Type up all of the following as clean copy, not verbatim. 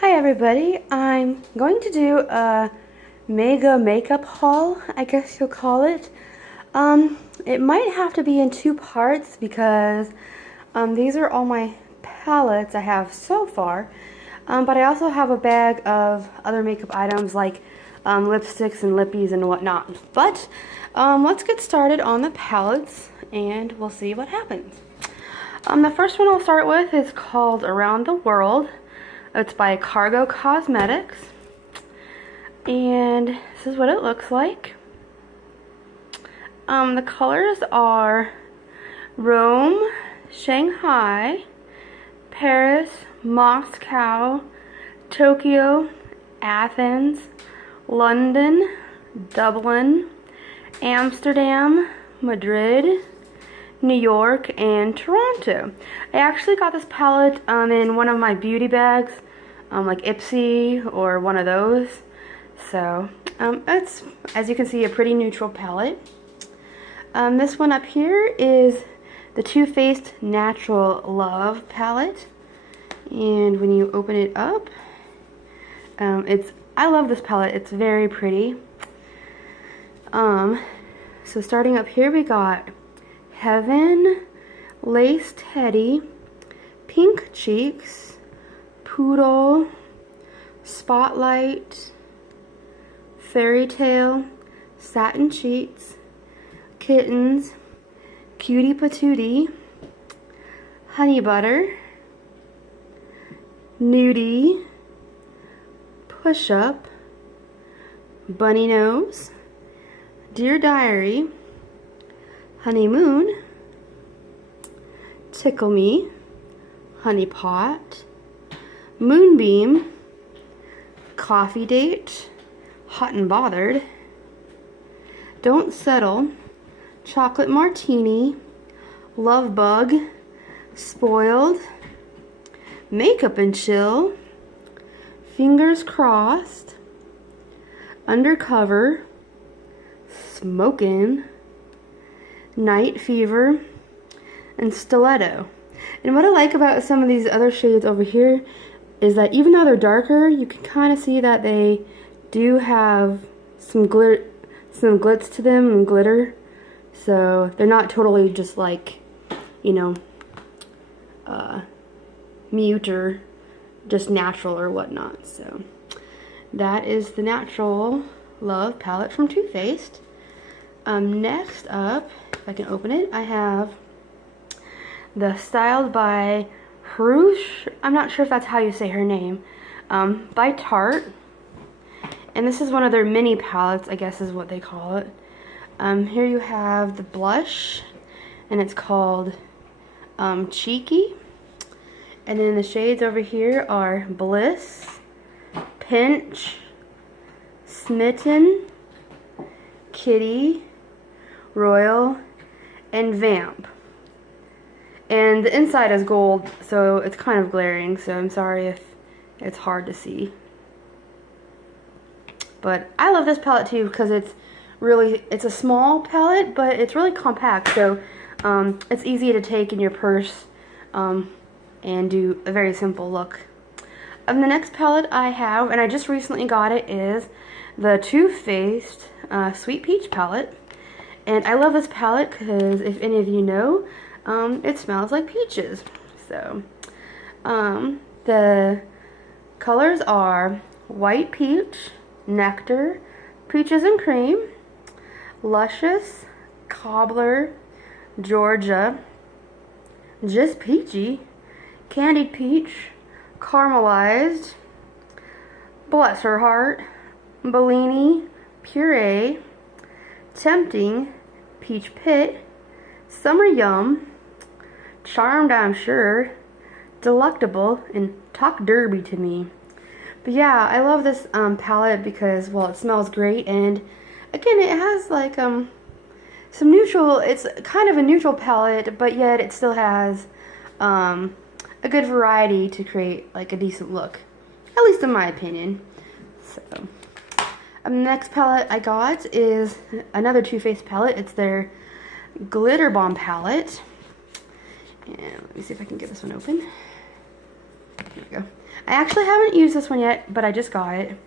Hi everybody, I'm going to do a mega makeup haul, I guess you'll call it. It might have to be in two parts because these are all my palettes I have so far. But I also have a bag of other makeup items like lipsticks and lippies and whatnot. But let's get started on the palettes and we'll see what happens. The first one I'll start with is called Around the World. It's by Cargo Cosmetics, and this is what it looks like. The colors are Rome, Shanghai, Paris, Moscow, Tokyo, Athens, London, Dublin, Amsterdam, Madrid, New York, and Toronto. I actually got this palette in one of my beauty bags, like Ipsy or one of those. So it's, as you can see, a pretty neutral palette. This one up here is the Too Faced Natural Love palette, and when you open it up, I love this palette. It's very pretty. So starting up here, we got Heaven, Lace Teddy, Pink Cheeks, Poodle, Spotlight, Fairy Tale, Satin Sheets, Kittens, Cutie Patootie, Honey Butter, Nudie, Push Up, Bunny Nose, Dear Diary, Honeymoon, Tickle Me, Honey Pot, Moonbeam, Coffee Date, Hot and Bothered, Don't Settle, Chocolate Martini, Love Bug, Spoiled, Makeup and Chill, Fingers Crossed, Undercover, Smokin', Night Fever, and Stiletto. And what I like about some of these other shades over here is that even though they're darker, you can kind of see that they do have some glitz to them and glitter. So they're not totally just like, you know, mute or just natural or whatnot. So that is the Natural Love palette from Too Faced. Next up, if I can open it, I have the Styled by Harush, I'm not sure if that's how you say her name, by Tarte. And this is one of their mini palettes, I guess is what they call it. Here you have the blush, and it's called Cheeky. And then the shades over here are Bliss, Pinch, Smitten, Kitty, Royal, and Vamp. And the inside is gold, so it's kind of glaring, so I'm sorry if it's hard to see. But I love this palette too because it's a small palette, but it's really compact, so it's easy to take in your purse and do a very simple look. The next palette I have, and I just recently got it, is the Too Faced Sweet Peach palette. And I love this palette because, if any of you know, it smells like peaches. So the colors are White Peach, Nectar, Peaches and Cream, Luscious, Cobbler, Georgia, Just Peachy, Candied Peach, Caramelized, Bless Her Heart, Bellini, Puree, Tempting, Peach Pit, Summer Yum, Charmed I'm Sure, Delectable, and Talk Derby to Me. But yeah, I love this palette because, well, it smells great, and again, it has like some neutral, it's kind of a neutral palette, but yet it still has a good variety to create like a decent look, at least in my opinion. So the next palette I got is another Too Faced palette. It's their Glitter Bomb palette. And let me see if I can get this one open. Here we go. I actually haven't used this one yet, but I just got it.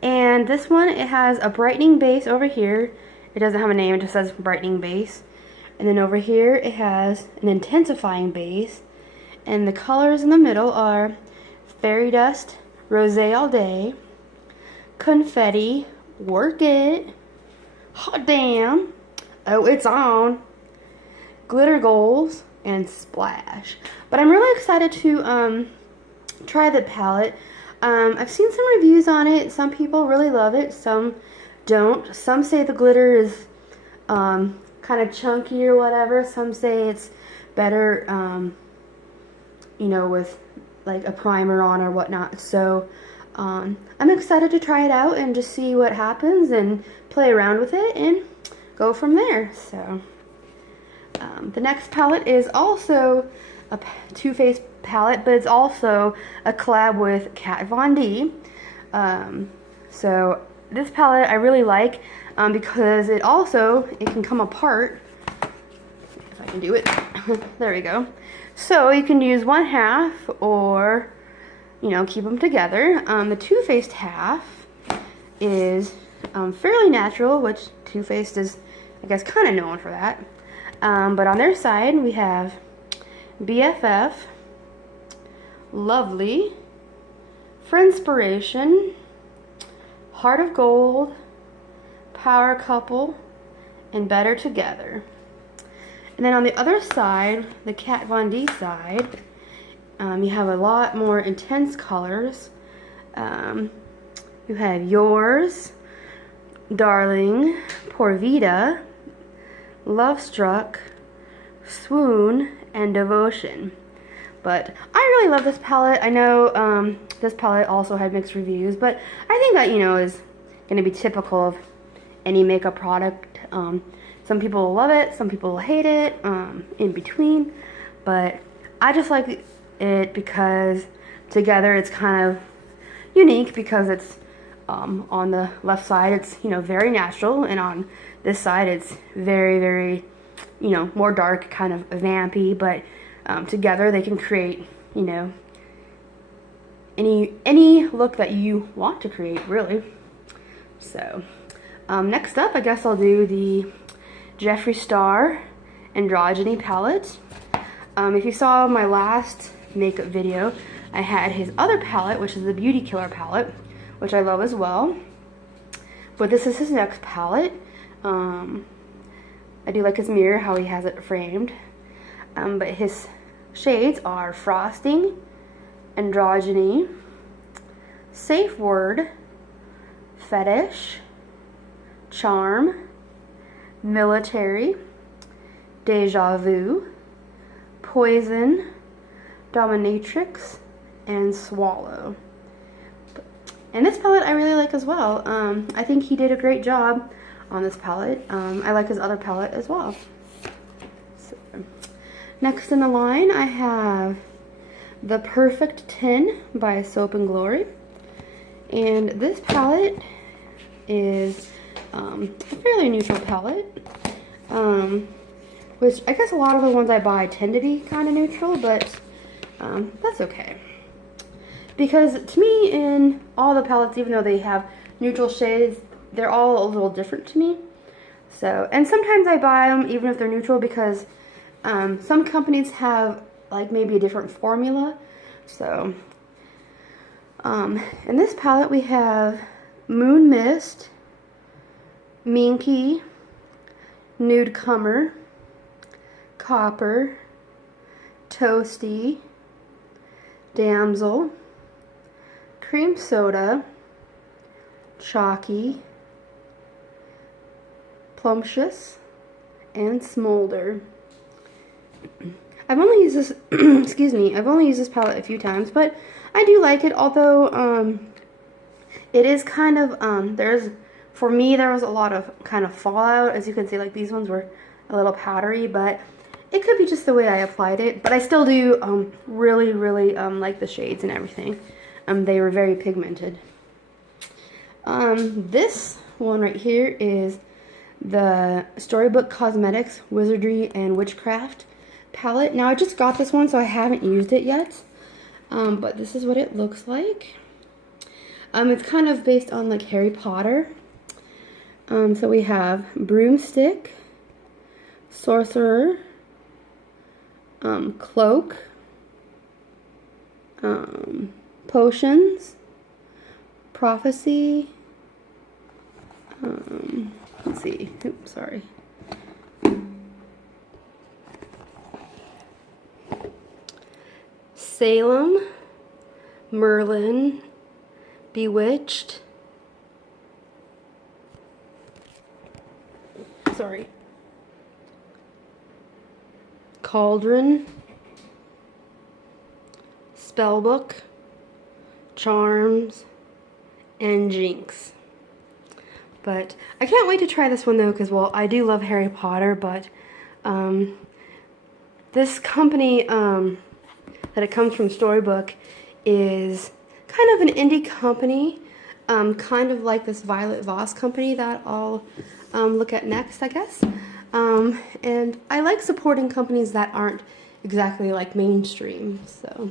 And this one, it has a brightening base over here. It doesn't have a name, it just says brightening base. And then over here, it has an intensifying base. And the colors in the middle are Fairy Dust, Rosé All Day, Confetti, Work It, Hot Damn, Oh It's On, Glitter Goals, and Splash. But I'm really excited to try the palette. I've seen some reviews on it. Some people really love it, some don't. Some say the glitter is kind of chunky or whatever. Some say it's better, you know, with like a primer on or whatnot. So I'm excited to try it out and just see what happens and play around with it and go from there. So the next palette is also a Too Faced palette, but it's also a collab with Kat Von D. So this palette I really like because it can come apart. If I can do it. There we go. So you can use one half or, you know, keep them together. The Too Faced half is fairly natural, which Too Faced is, I guess, kind of known for that. But on their side, we have BFF, Lovely, Friendspiration, Heart of Gold, Power Couple, and Better Together. And then on the other side, the Kat Von D side, you have a lot more intense colors. You have Yours, Darling, Por Vida, Love Struck, Swoon, and Devotion. But I really love this palette. I know this palette also had mixed reviews, but I think that, you know, is going to be typical of any makeup product. Some people will love it, some people will hate it, in between. But I just like it because together it's kind of unique because it's on the left side it's, you know, very natural, and on this side it's very, very, you know, more dark, kind of vampy, but together they can create, you know, any look that you want to create, really. So next up, I guess I'll do the Jeffree Star Androgyny palette. If you saw my last makeup video, I had his other palette, which is the Beauty Killer palette, which I love as well. But this is his next palette. I do like his mirror, how he has it framed. But his shades are Frosting, Androgyny, Safe Word, Fetish, Charm, Military, Deja Vu, Poison, Dominatrix, and Swallow. And this palette I really like as well. I think he did a great job on this palette. I like his other palette as well. So, next in the line I have the Perfect 10 by Soap and Glory. And this palette is a fairly neutral palette. Which I guess a lot of the ones I buy tend to be kind of neutral, but that's okay. Because to me, in all the palettes, even though they have neutral shades, they're all a little different to me. So, and sometimes I buy them even if they're neutral because some companies have like maybe a different formula. So, in this palette we have Moon Mist, Minky, Nude Comer, Copper, Toasty, Damsel, Cream Soda, Chalky, Plumptious, and Smolder. I've only used this, excuse me, I've only used this palette a few times, but I do like it, although it is kind of, for me there was a lot of kind of fallout. As you can see, like these ones were a little powdery, but it could be just the way I applied it. But I still do really, really like the shades and everything. They were very pigmented. This one right here is the Storybook Cosmetics Wizardry and Witchcraft palette. Now I just got this one, so I haven't used it yet. But this is what it looks like. It's kind of based on like Harry Potter. So we have broomstick, sorcerer, cloak, potions, prophecy, let's see, oops, sorry. Salem, Merlin, Bewitched, sorry, Cauldron, Spellbook, Charms, and Jinx. But I can't wait to try this one though, because, well, I do love Harry Potter, but this company that it comes from, Storybook, is kind of an indie company, kind of like this Violet Voss company that I'll look at next, I guess. And I like supporting companies that aren't exactly like mainstream. So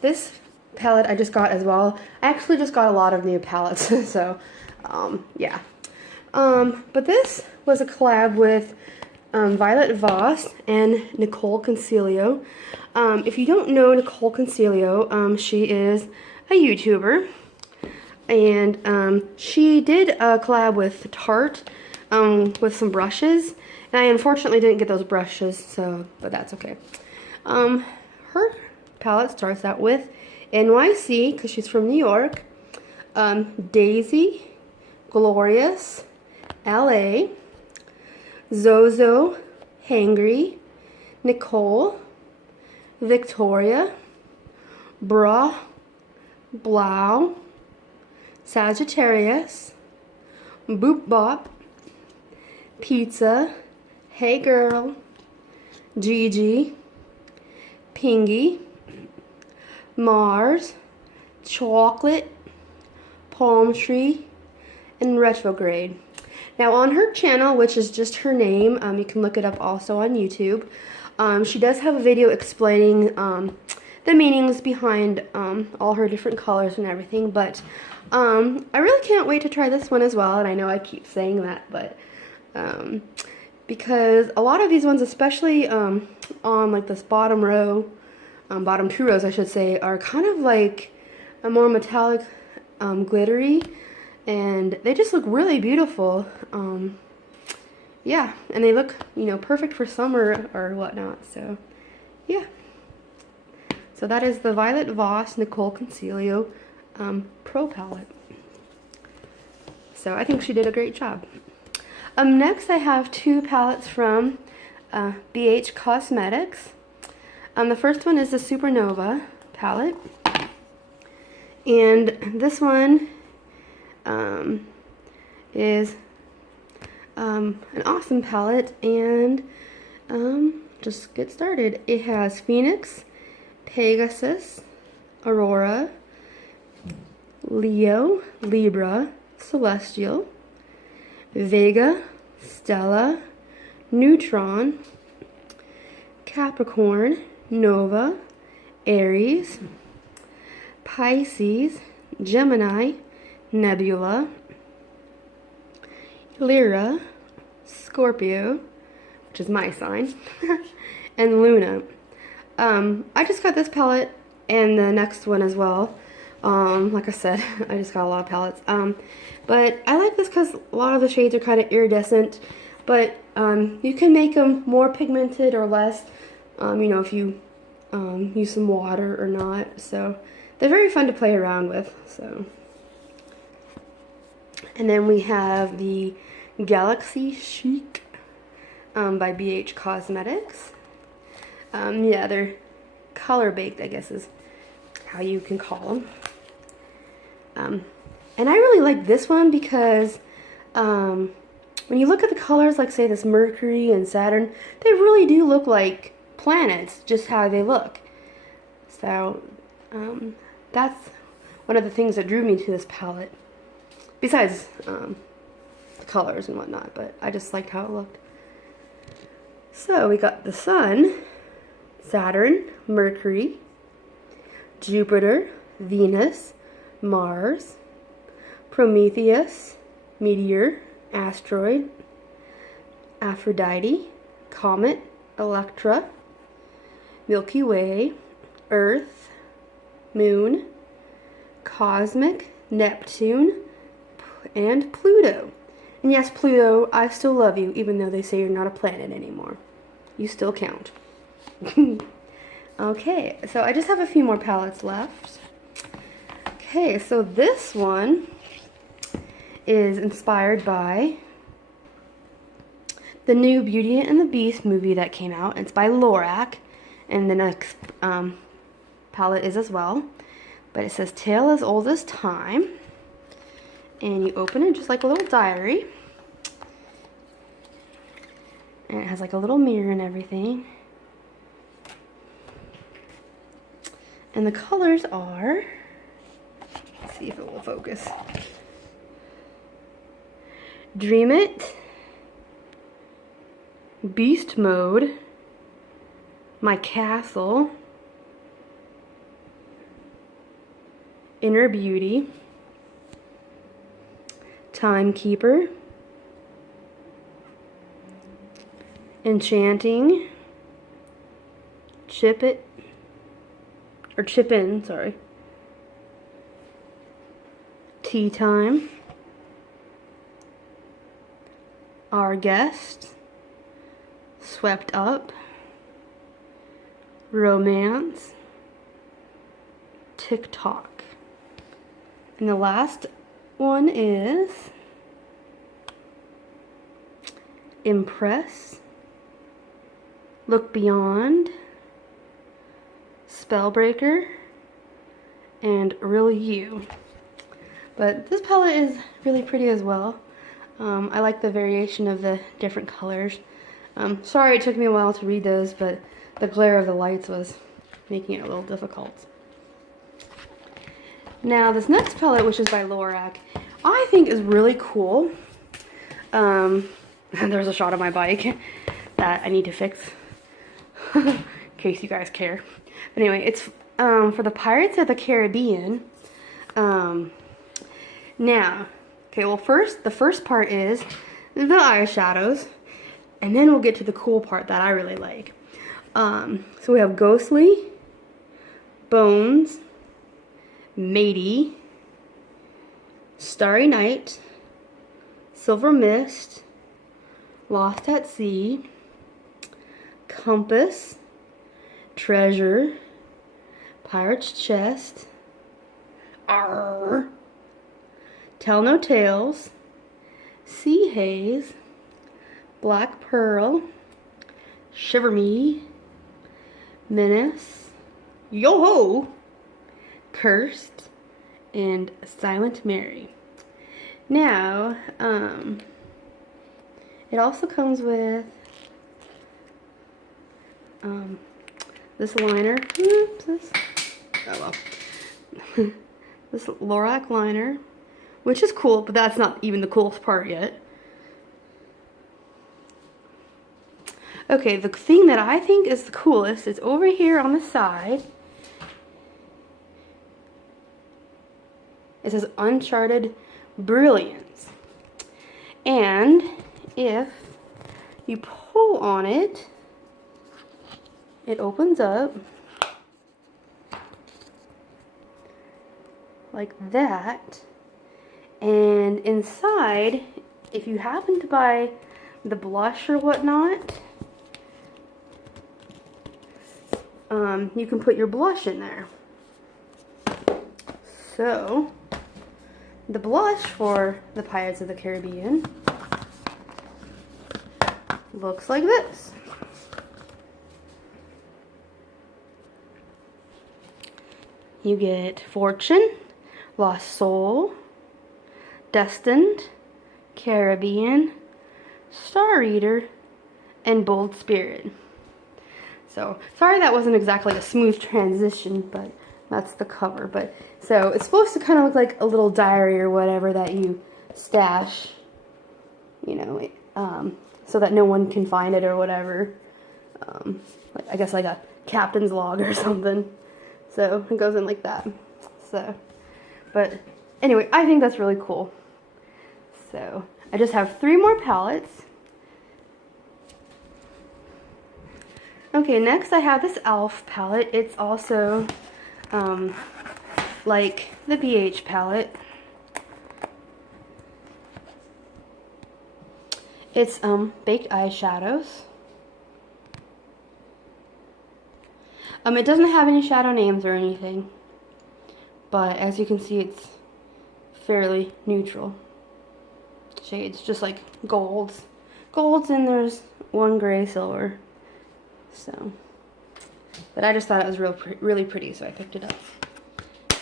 this palette I just got as well. I actually just got a lot of new palettes, so yeah. But this was a collab with Violet Voss and Nicole Concilio. If you don't know Nicole Concilio, she is a YouTuber, and she did a collab with Tarte with some brushes, and I unfortunately didn't get those brushes, so, but that's okay. Her palette starts out with NYC, because she's from New York, Daisy, Glorious, LA, Zozo, Hangry, Nicole, Victoria, Bra, Blau, Sagittarius, Boop Bop, Pizza, Hey Girl, Gigi, Pingy, Mars, Chocolate, Palm Tree, and Retrograde. Now on her channel, which is just her name, you can look it up also on YouTube, she does have a video explaining the meanings behind all her different colors and everything, but I really can't wait to try this one as well, and I know I keep saying that, but because a lot of these ones, especially on like this bottom row, bottom two rows I should say, are kind of like a more metallic, glittery, and they just look really beautiful. Yeah, and they look, you know, perfect for summer or whatnot, so yeah. So that is the Violet Voss Nicole Concilio Pro Palette. So I think she did a great job. Next I have two palettes from BH Cosmetics. The first one is the Supernova palette, and this one is an awesome palette, and just get started. It has Phoenix, Pegasus, Aurora, Leo, Libra, Celestial, Vega, Stella, Neutron, Capricorn, Nova, Aries, Pisces, Gemini, Nebula, Lyra, Scorpio, which is my sign, and Luna. I just got this palette and the next one as well. Like I said, I just got a lot of palettes. But I like this because a lot of the shades are kind of iridescent, but you can make them more pigmented or less, you know, if you use some water or not. So they're very fun to play around with. So, and then we have the Galaxy Chic by BH Cosmetics. Yeah, they're color baked, I guess is how you can call them. And I really like this one because when you look at the colors, like say this Mercury and Saturn, they really do look like planets, just how they look. So that's one of the things that drew me to this palette, besides the colors and whatnot, but I just liked how it looked. So we got the Sun, Saturn, Mercury, Jupiter, Venus, Mars, Prometheus, meteor, asteroid, Aphrodite, comet, Electra, Milky Way, Earth, Moon, Cosmic, Neptune, and Pluto. And yes, Pluto, I still love you, even though they say you're not a planet anymore. You still count. Okay, so I just have a few more palettes left. Okay, so this one is inspired by the new Beauty and the Beast movie that came out. It's by Lorac, and the next palette is as well. But it says Tale as Old as Time. And you open it just like a little diary. And it has like a little mirror and everything. And the colors are, let's see if it will focus. Dream It, Beast Mode, My Castle, Inner Beauty, Timekeeper, Enchanting, Chip In, sorry, Tea Time, Our Guest, Swept Up, Romance, TikTok. And the last one is Impress, Look Beyond, Spellbreaker, and Real You. But this palette is really pretty as well. I like the variation of the different colors. Sorry it took me a while to read those, but the glare of the lights was making it a little difficult. Now this next palette, which is by Lorac, I think is really cool. There's a shot of my bike that I need to fix in case you guys care. But anyway, it's for the Pirates of the Caribbean. Now, okay, well the first part is the eyeshadows, and then we'll get to the cool part that I really like. So we have Ghostly, Bones, Matey, Starry Night, Silver Mist, Lost at Sea, Compass, Treasure, Pirate's Chest, Arr, Tell No Tales, Sea Haze, Black Pearl, Shiver Me, Menace, Yo-Ho, Cursed, and Silent Mary. Now, it also comes with this liner. Oops, oh well. This Lorac liner, which is cool, but that's not even the coolest part yet. Okay, the thing that I think is the coolest is over here on the side. It says Uncharted Brilliance. And if you pull on it, it opens up like that. And inside, if you happen to buy the blush or whatnot, you can put your blush in there. So, the blush for the Pirates of the Caribbean looks like this. You get Fortune, Lost Soul, Destined, Caribbean, Star Reader, and Bold Spirit. So, sorry that wasn't exactly a smooth transition, but that's the cover. But so it's supposed to kind of look like a little diary or whatever that you stash, you know, so that no one can find it or whatever. I guess like a captain's log or something. So it goes in like that. So, but anyway, I think that's really cool. So I just have 3 more palettes. Okay, next I have this e.l.f. palette. It's also like the BH palette. It's baked eyeshadows. It doesn't have any shadow names or anything, but as you can see, it's fairly neutral shades, just like golds, and there's 1 gray, silver. So, but I just thought it was really pretty, so I picked it up.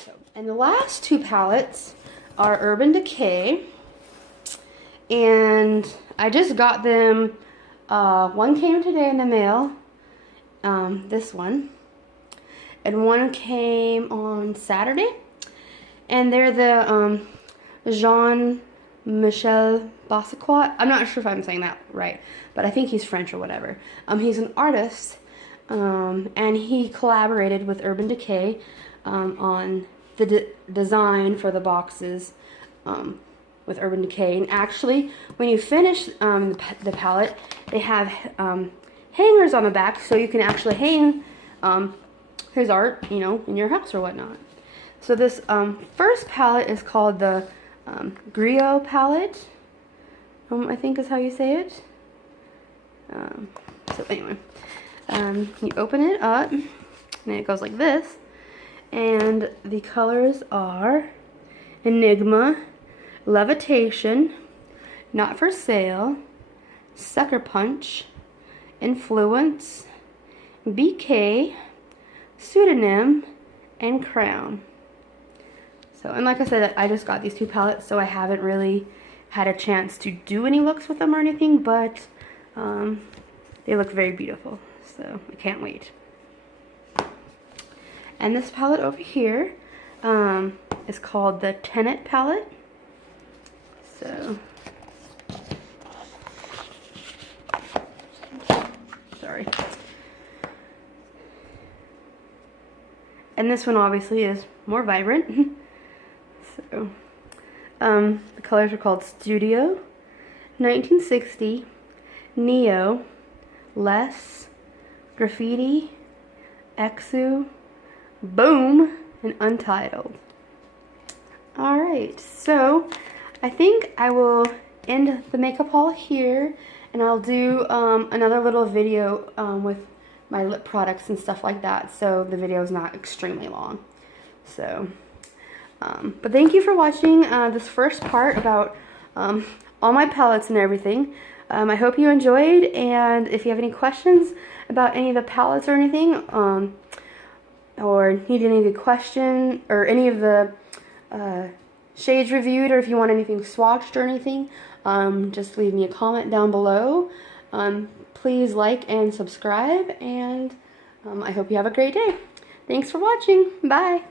So, and the last 2 palettes are Urban Decay, and I just got them. 1 came today in the mail, this one, and 1 came on Saturday, and they're the Jean-Michel Basquiat. I'm not sure if I'm saying that right, but I think he's French or whatever. He's an artist, and he collaborated with Urban Decay on the design for the boxes with Urban Decay. And actually, when you finish the palette, they have hangers on the back, so you can actually hang his art, you know, in your house or whatnot. So this first palette is called the Griot palette, I think is how you say it. So anyway, you open it up, and it goes like this, and the colors are Enigma, Levitation, Not for Sale, Sucker Punch, Influence, BK, Pseudonym, and Crown. So, and like I said, I just got these 2 palettes, so I haven't really had a chance to do any looks with them or anything, but they look very beautiful, so I can't wait. And this palette over here is called the Tenet palette. So, sorry. And this one obviously is more vibrant. So, the colors are called Studio, 1960, Neo, Less, Graffiti, Exu, Boom, and Untitled. Alright, so I think I will end the makeup haul here, and I'll do another little video with my lip products and stuff like that, so the video is not extremely long. So, but thank you for watching this first part about all my palettes and everything. I hope you enjoyed, and if you have any questions about any of the palettes or anything, or need any of the question or any of the shades reviewed, or if you want anything swatched or anything, just leave me a comment down below. Please like and subscribe, and I hope you have a great day. Thanks for watching. Bye.